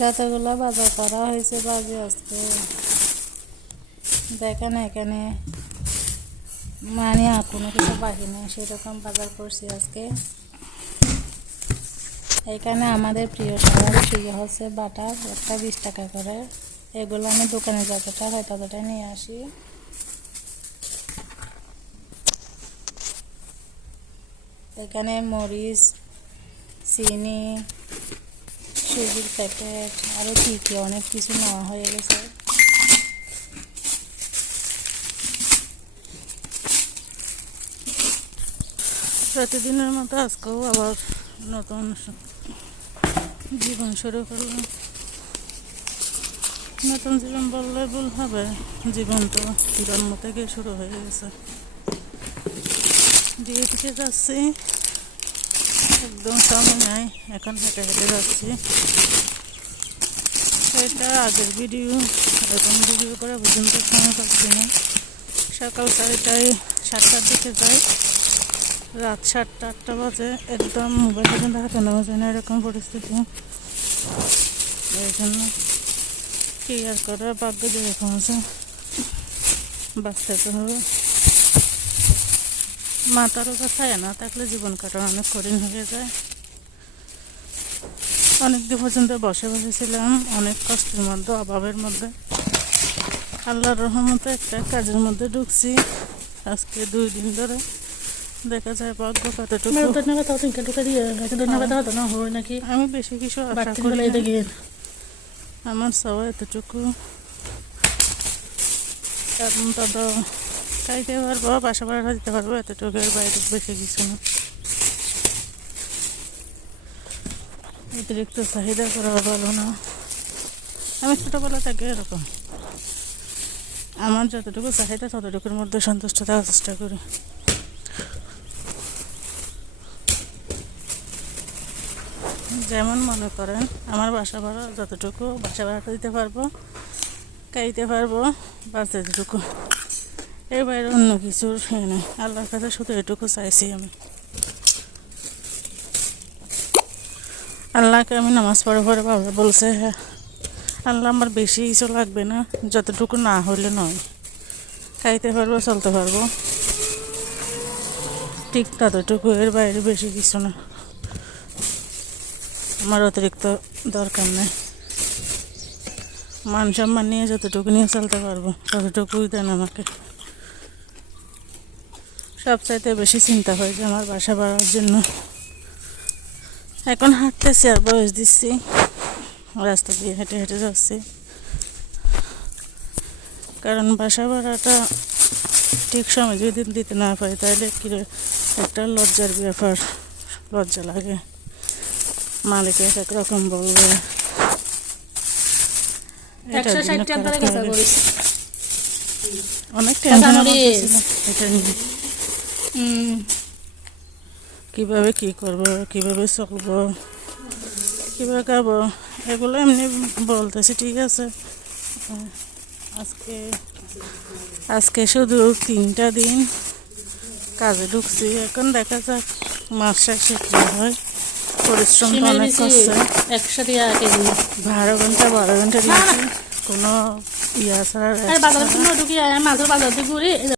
যতগুলো বাজার করা হয়েছে বাজে আজকে দেখেন এখানে মানে আর কোনো কিছু বাকি নেই সেরকম বাজার করছি আজকে। এখানে আমাদের প্রিয় সবার প্রিয় হচ্ছে বাটার, একটা 20 টাকা করে। এগুলো আমি দোকানে যতটা হয় ততটাই নিয়ে আসি। এখানে মরিচ, চিনি, সুজির প্যাকেট আরও কী অনেক কিছু নেওয়া হয়ে গেছে। প্রতিদিনের মতো আজকেও আবার নতুন জীবন শুরু করলাম। নতুন জীবন বললে ভুল হবে, জীবন তো জন্ম থেকে শুরু হয়ে গেছে। বিয়ে থেকে যাচ্ছি, একদম সময় নাই, এখন হেঁটে হেঁটে যাচ্ছি। এটা আগের ভিডিও, এখন ভিডিও করা পর্যন্ত সময় পাচ্ছি না। সকাল 7টার দিকে যাই, রাত 7টা-8টা বাজে, একদম মোবাইল পর্যন্ত হাতে নেওয়া যায় না এরকম পরিস্থিতি। এই জন্য কি আর করার, ভাগ্য যেরকম আছে বাঁচতে তো হবে। মাথার উপর ছায়া না থাকলে জীবন কাটানো অনেক কঠিন হয়ে যায়। অনেকদিন পর্যন্ত বসে বসেছিলাম, অনেক কষ্টের মধ্যে, অভাবের মধ্যে। আল্লাহর রহমতে একটা কাজের মধ্যে ঢুকছি আজকে 2 দিন ধরে। দেখা যায় ভাগ্য কতটুকু। আমি বেশি কিছু আশা করি না, আমার সবাই এতটুকু তত খাইতে পারবো, বাসা ভাড়া দিতে পারবো, এতটুকুর বাইরে বেশি কিছু না। অতিরিক্ত চাহিদা করা ভালো না। আমি ছোটোবেলা থেকে এরকম, আমার যতটুকু চাহিদা ততটুকুর মধ্যে সন্তুষ্ট থাকার চেষ্টা করি। যেমন মনে করেন আমার বাসা ভাড়া যতটুকু, বাসা ভাড়াটা দিতে পারবো, খাইতে পারবো, বাস এতটুকু, এর বাইরে অন্য কিছুর নেই। আল্লাহর কাছে শুধু এটুকু চাইছি আমি। আল্লাহকে আমি নামাজ পড়ে পড়ে বাবা বলছে, হ্যাঁ আল্লাহ আমার বেশি কিছু লাগবে না, যতটুকু না হলে নয়, খাইতে পারবো, চলতে পারবো, ঠিক ততটুকু, এর বাইরে বেশি কিছু না। আমার অতিরিক্ত দরকার নেই। মান সম্মান নিয়ে যতটুকু নিয়ে চলতে পারবো ততটুকুই দেন আমাকে। সবচাইতে বেশি চিন্তা হয় যে আমার বাসা বাড়ার জন্য। এখন হাঁটতেছি আর বয়স দিচ্ছি, রাস্তা দিয়ে হেঁটে হেঁটে যাচ্ছি, কারণ বাসা ভাড়াটা ঠিক সময় যদি দিতে না পারি তাহলে কি একটা লজ্জার ব্যাপার, লজ্জা লাগে। মালিক এক রকম বলবে, অনেক টেনশন এটা নিয়ে, কীভাবে কী করবো, কীভাবে চলবো, কীভাবে খাবো, এগুলো এমনি বলতেছি। ঠিক আছে, আজকে শুধু 3টা দিন কাজে ঢুকছি, এখন দেখা যাক মাস শেষে কী হয়। পরিশ্রম অনেক করছে, 12 ঘন্টা ডিউটি, কোনো ইয়া ছাড়া